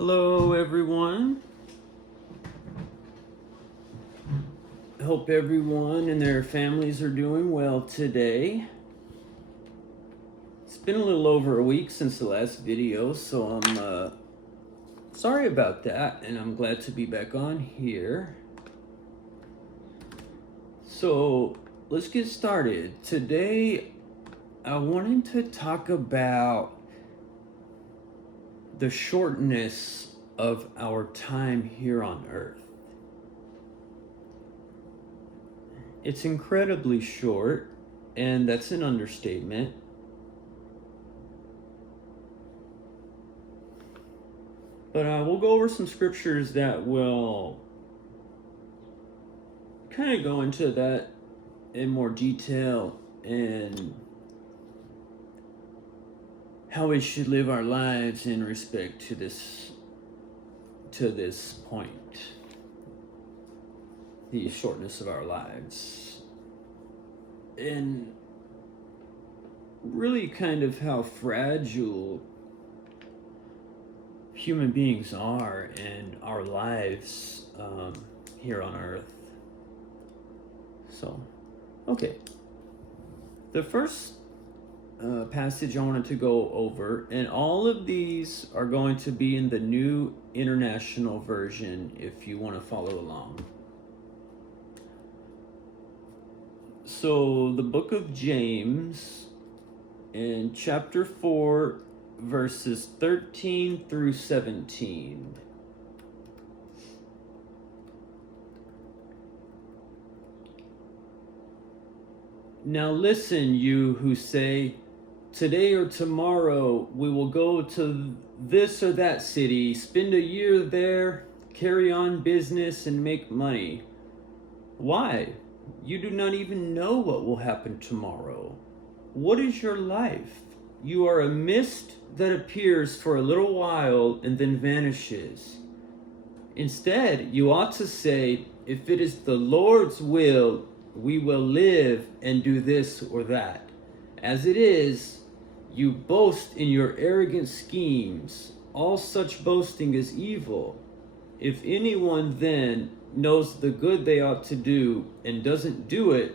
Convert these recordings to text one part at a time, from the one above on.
Hello, everyone. I hope everyone and their families are doing well today. It's been a little over a week since the last video, so I'm sorry about that, and I'm glad to be back on here. So let's get started. Today, I wanted to talk about the shortness of our time here on Earth. It's incredibly short, and that's an understatement. But we'll go over some scriptures that will kind of go into that in more detail and how we should live our lives in respect to this point, the shortness of our lives, and really kind of how fragile human beings are and our lives here on Earth. So, okay. The first passage I wanted to go over, and all of these are going to be in the New International Version if you want to follow along. So, the book of James, in chapter 4, verses 13 through 17. Now listen, you who say, today or tomorrow we will go to this or that city, spend a year there, carry on business, and make money. Why? You do not even know what will happen tomorrow. What is your life? You are a mist that appears for a little while and then vanishes. Instead, you ought to say, if it is the Lord's will, we will live and do this or that. As it is, you boast in your arrogant schemes. All such boasting is evil. If anyone then knows the good they ought to do and doesn't do it,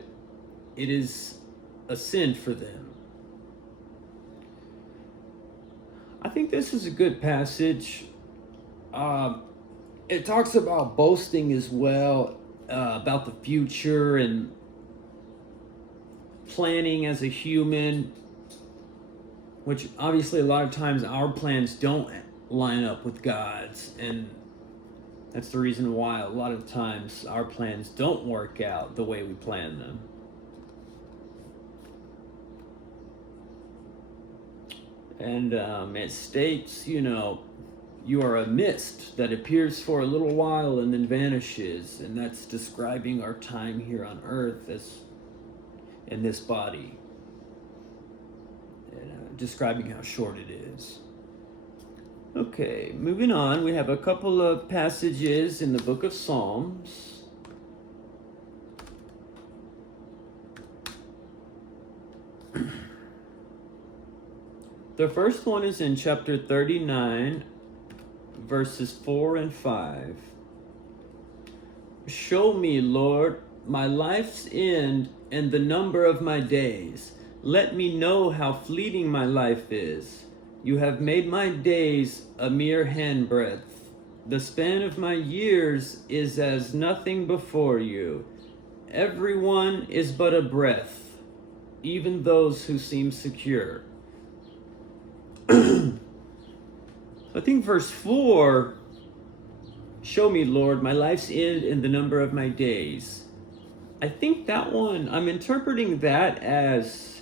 it is a sin for them. I think this is a good passage. It talks about boasting as well, about the future and planning as a human, which obviously a lot of times our plans don't line up with God's, and that's the reason why a lot of times our plans don't work out the way we plan them. And it states, you are a mist that appears for a little while and then vanishes. And that's describing our time here on Earth as in this body. And describing how short it is. Okay, moving on. We have a couple of passages in the book of Psalms. The first one is in chapter 39, verses 4 and 5. Show me, Lord, my life's end and the number of my days. Let me know how fleeting my life is. You have made my days a mere handbreadth. The span of my years is as nothing before you. Everyone is but a breath, even those who seem secure. I think verse 4, show me, Lord, my life's end and the number of my days. I think that one, I'm interpreting that as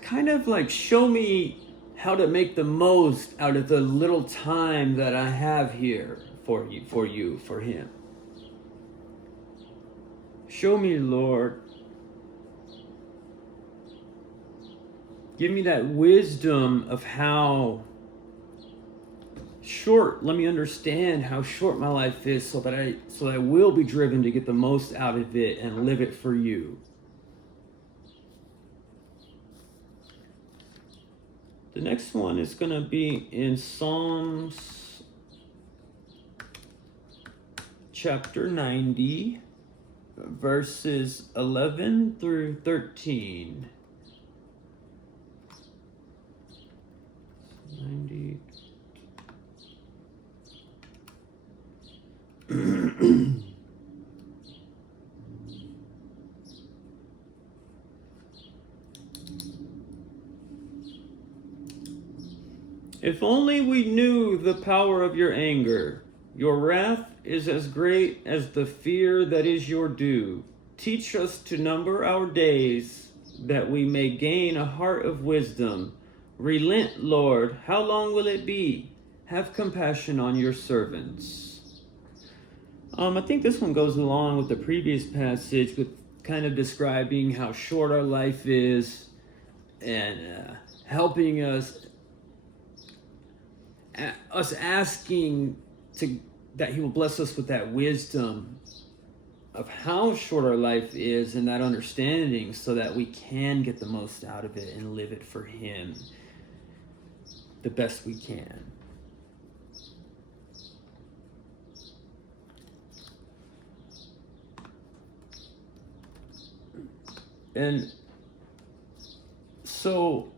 kind of like, show me how to make the most out of the little time that I have here for him. Show me, Lord. Give me that wisdom of how short, let me understand how short my life is so that I will be driven to get the most out of it and live it for you. The next one is going to be in Psalms chapter 90, verses 11 through 13. 90. If only we knew the power of your anger. Your wrath is as great as the fear that is your due. Teach us to number our days, that we may gain a heart of wisdom. Relent, Lord, how long will it be? Have compassion on your servants. I think this one goes along with the previous passage, with kind of describing how short our life is, and helping us asking that he will bless us with that wisdom of how short our life is, and that understanding, so that we can get the most out of it and live it for him the best we can. And so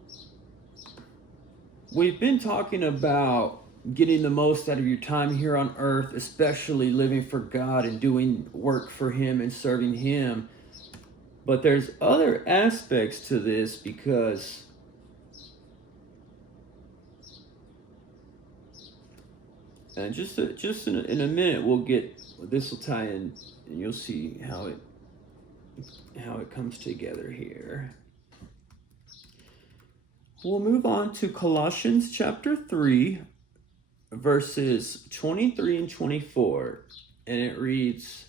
we've been talking about getting the most out of your time here on earth, especially living for God and doing work for him and serving him. But there's other aspects to this, because and just in a minute we'll get this, will tie in, and you'll see how it comes together here. We'll move on to Colossians chapter 3, verses 23 and 24, and it reads,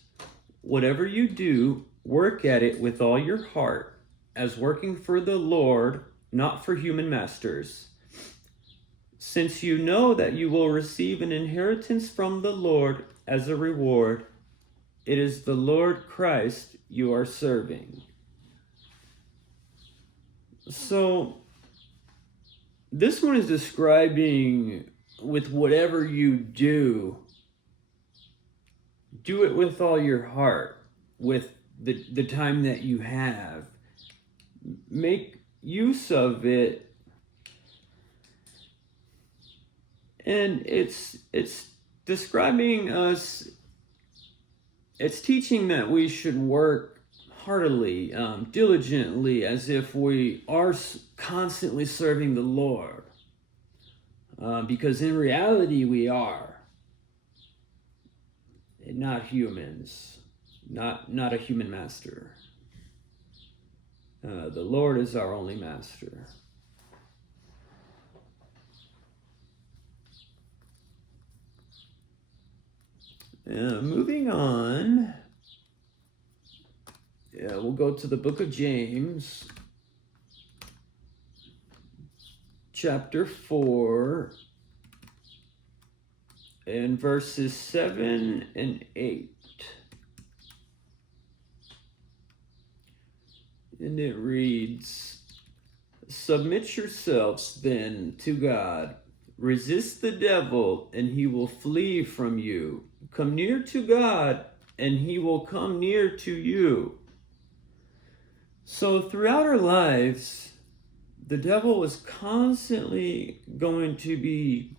"Whatever you do, work at it with all your heart, as working for the Lord, not for human masters, since you know that you will receive an inheritance from the Lord as a reward. It is the Lord Christ you are serving." So this one is describing, with whatever you do it with all your heart, with the time that you have. Make use of it. And it's describing us, it's teaching that we should work heartily, diligently, as if we are constantly serving the Lord. Because in reality we are. And not humans. Not a human master. The Lord is our only master. Moving on. We'll go to the book of James, chapter 4, and verses 7 and 8. And it reads, "Submit yourselves then to God. Resist the devil, and he will flee from you. Come near to God, and he will come near to you." So throughout our lives, the devil is constantly going to be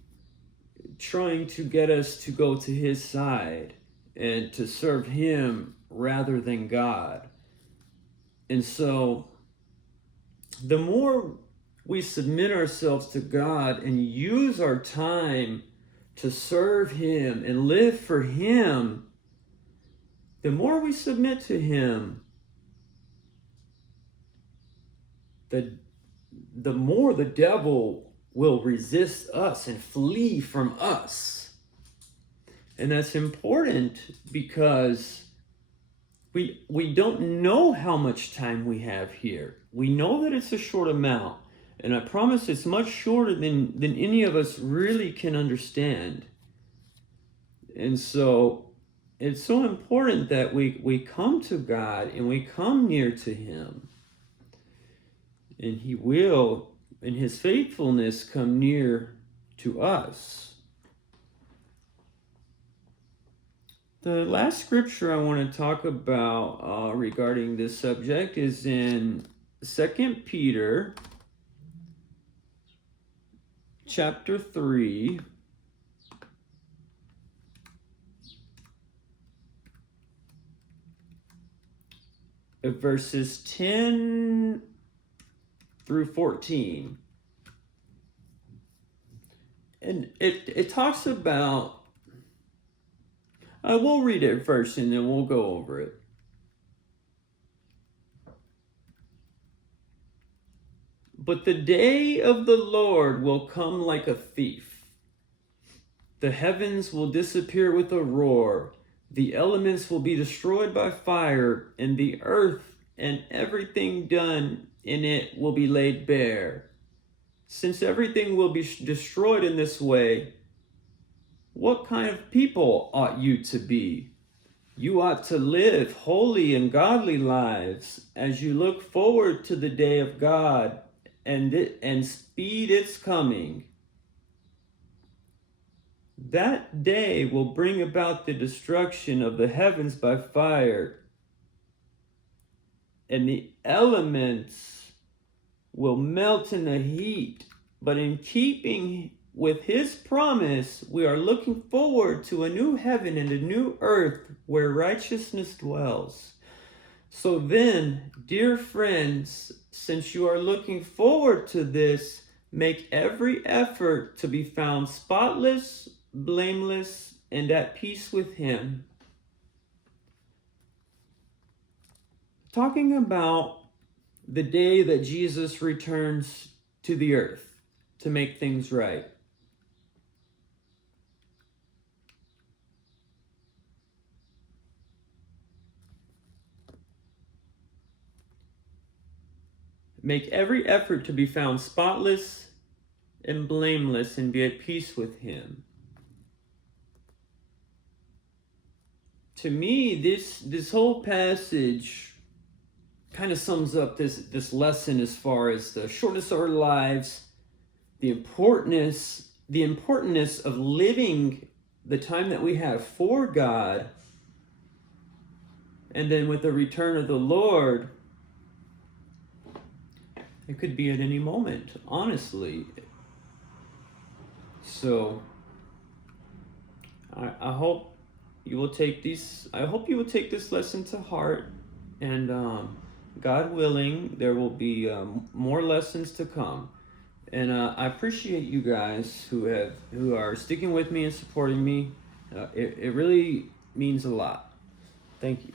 trying to get us to go to his side and to serve him rather than God. And so the more we submit ourselves to God and use our time to serve him and live for him, the more we submit to him, the more the devil will resist us and flee from us. And that's important, because we don't know how much time we have here. We know that it's a short amount, and I promise it's much shorter than any of us really can understand. And so it's so important that we come to God and we come near to him. And he will and his faithfulness come near to us. The last scripture I want to talk about regarding this subject is in 2 Peter chapter 3, verses 10 through 14. And it talks about, we'll read it first and then we'll go over it. But the day of the Lord will come like a thief. The heavens will disappear with a roar. The elements will be destroyed by fire, and the earth and everything done in it will be laid bare. Since everything will be destroyed in this way, what kind of people ought you to be? You ought to live holy and godly lives as you look forward to the day of God and speed its coming. That day will bring about the destruction of the heavens by fire, and the elements will melt in the heat. But in keeping with his promise, we are looking forward to a new heaven and a new earth where righteousness dwells. So then, dear friends, since you are looking forward to this, make every effort to be found spotless, blameless, and at peace with him. Talking about the day that Jesus returns to the earth to make things right. Make every effort to be found spotless and blameless and be at peace with him. To me, this whole passage kind of sums up this lesson as far as the shortness of our lives, the importance of living the time that we have for God, and then with the return of the Lord, it could be at any moment, honestly. So I hope you will take this lesson to heart, and God willing, there will be more lessons to come. And I appreciate you guys who are sticking with me and supporting me. It really means a lot. Thank you.